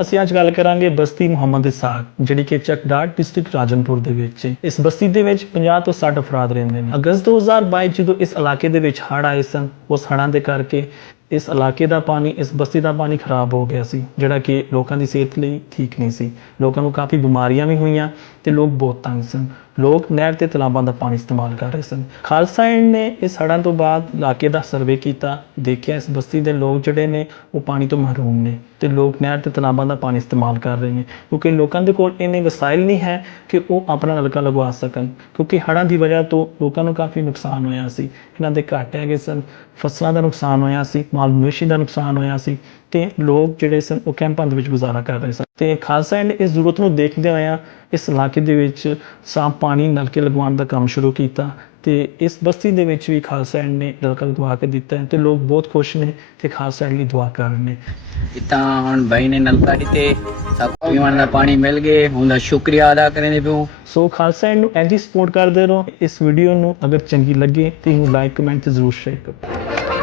ਅਸੀਂ ਅੱਜ ਗੱਲ ਕਰਾਂਗੇ ਬਸਤੀ ਮੁਹੰਮਦ ਇਸਾਕ ਜਿਹੜੀ ਕਿ ਚੱਕਡਾਟ ਡਿਸਟ੍ਰਿਕਟ ਰਾਜਨਪੁਰ ਦੇ ਵਿੱਚ ਹੈ। ਇਸ ਬਸਤੀ ਦੇ ਵਿੱਚ 50 ਤੋਂ 60 ਅਫਰਾਦ ਰਹਿੰਦੇ ਨੇ। ਅਗਸਤ 2022 ਜਦੋਂ ਇਸ ਇਲਾਕੇ ਦੇ ਵਿੱਚ ਹੜ੍ਹ ਆਏ ਸਨ, ਉਸ ਹੜ੍ਹਾਂ ਦੇ ਕਰਕੇ ਇਸ ਇਲਾਕੇ ਦਾ ਪਾਣੀ, ਇਸ ਬਸਤੀ ਦਾ ਪਾਣੀ ਖਰਾਬ ਹੋ ਗਿਆ ਸੀ, ਜਿਹੜਾ ਕਿ ਲੋਕਾਂ ਦੀ ਸਿਹਤ ਲਈ ਠੀਕ ਨਹੀਂ ਸੀ। ਲੋਕਾਂ ਨੂੰ ਕਾਫੀ ਬਿਮਾਰੀਆਂ ਵੀ ਹੋਈਆਂ ਅਤੇ ਲੋਕ ਬਹੁਤ ਤੰਗ ਸਨ। ਲੋਕ ਨਹਿਰ ਅਤੇ ਤਲਾਬਾਂ ਦਾ ਪਾਣੀ ਇਸਤੇਮਾਲ ਕਰ ਰਹੇ ਸਨ। ਖਾਲਸਾ ਐਂਡ ਨੇ ਇਸ ਹੜ੍ਹਾਂ ਤੋਂ ਬਾਅਦ ਇਲਾਕੇ ਦਾ ਸਰਵੇ ਕੀਤਾ, ਦੇਖਿਆ ਇਸ ਬਸਤੀ ਦੇ ਲੋਕ ਜਿਹੜੇ ਨੇ, ਉਹ ਪਾਣੀ ਤੋਂ ਮਹਿਰੂਮ ਨੇ ਅਤੇ ਲੋਕ ਨਹਿਰ ਅਤੇ ਤਲਾਬਾਂ ਦਾ ਪਾਣੀ ਇਸਤੇਮਾਲ ਕਰ ਰਹੇ ਨੇ। ਕਿਉਂਕਿ ਲੋਕਾਂ ਦੇ ਕੋਲ ਇੰਨੇ ਵਸਾਇਲ ਨਹੀਂ ਹੈ ਕਿ ਉਹ ਆਪਣਾ ਨਲਕਾ ਲਗਵਾ ਸਕਣ, ਕਿਉਂਕਿ ਹੜ੍ਹਾਂ ਦੀ ਵਜ੍ਹਾ ਤੋਂ ਲੋਕਾਂ ਨੂੰ ਕਾਫੀ ਨੁਕਸਾਨ ਹੋਇਆ ਸੀ। ਇਹਨਾਂ ਦੇ ਘਾਟੇ ਹੈਗੇ ਸਨ, ਫਸਲਾਂ ਦਾ ਨੁਕਸਾਨ ਹੋਇਆ ਸੀ ਮਾਲ ਮਵੇਸ਼ੀ ਦਾ ਨੁਕਸਾਨ ਹੋਇਆ ਸੀ ਤੇ ਲੋਕ ਜਿਹੜੇ ਸਨ ਉਹ ਕੈਂਪਾਂ ਦੇ ਵਿੱਚ ਗੁਜ਼ਾਰਾ ਕਰ ਰਹੇ ਸਨ। ਤੇ ਖਾਲਸਾ ਨੇ ਇਸ ਜ਼ਰੂਰਤ ਨੂੰ ਦੇਖਦੇ ਹੋਇਆ ਇਸ ਇਲਾਕੇ ਦੇ ਵਿੱਚ ਸਾਫ਼ ਪਾਣੀ ਨਲਕੇ ਲਗਵਾਉਣ ਦਾ ਕੰਮ ਸ਼ੁਰੂ ਕੀਤਾ ਤੇ ਇਸ ਬਸਤੀ ਦੇ ਵਿੱਚ ਵੀ ਖਾਲਸਾ ਏਡ ਨੇ ਨਲਕਾ ਲਗਵਾ ਕੇ ਦਿੱਤਾ ਤੇ ਲੋਕ ਬਹੁਤ ਖੁਸ਼ ਨੇ ਤੇ ਖਾਲਸਾ ਏਡ ਲਈ ਦੁਆ ਕਰ ਰਹੇ ਨੇ। ਇਤਾਂ ਹੁਣ ਭਾਈ ਨੇ ਨਲਕਾ ਦਿੱਤੇ ਸਭ ਪੀਵਣ ਦਾ ਪਾਣੀ ਮਿਲ ਗਏ ਉਹਦਾ ਸ਼ੁਕਰੀਆ ਅਦਾ ਕਰਨੇ ਪਿਓ। ਸੋ ਖਾਲਸਾ ਏਡ ਨੂੰ ਹੀ ਸਪੋਰਟ ਕਰਦੇ ਰਹੋ। ਇਸ ਵੀਡੀਓ ਨੂੰ ਅਗਰ ਚੰਗੀ ਲੱਗੇ ਤੇ ਇਹਨੂੰ ਲਾਈਕ ਕਮੈਂਟ ਜ਼ਰੂਰ ਸ਼ੇਅਰ ਕਰੋ।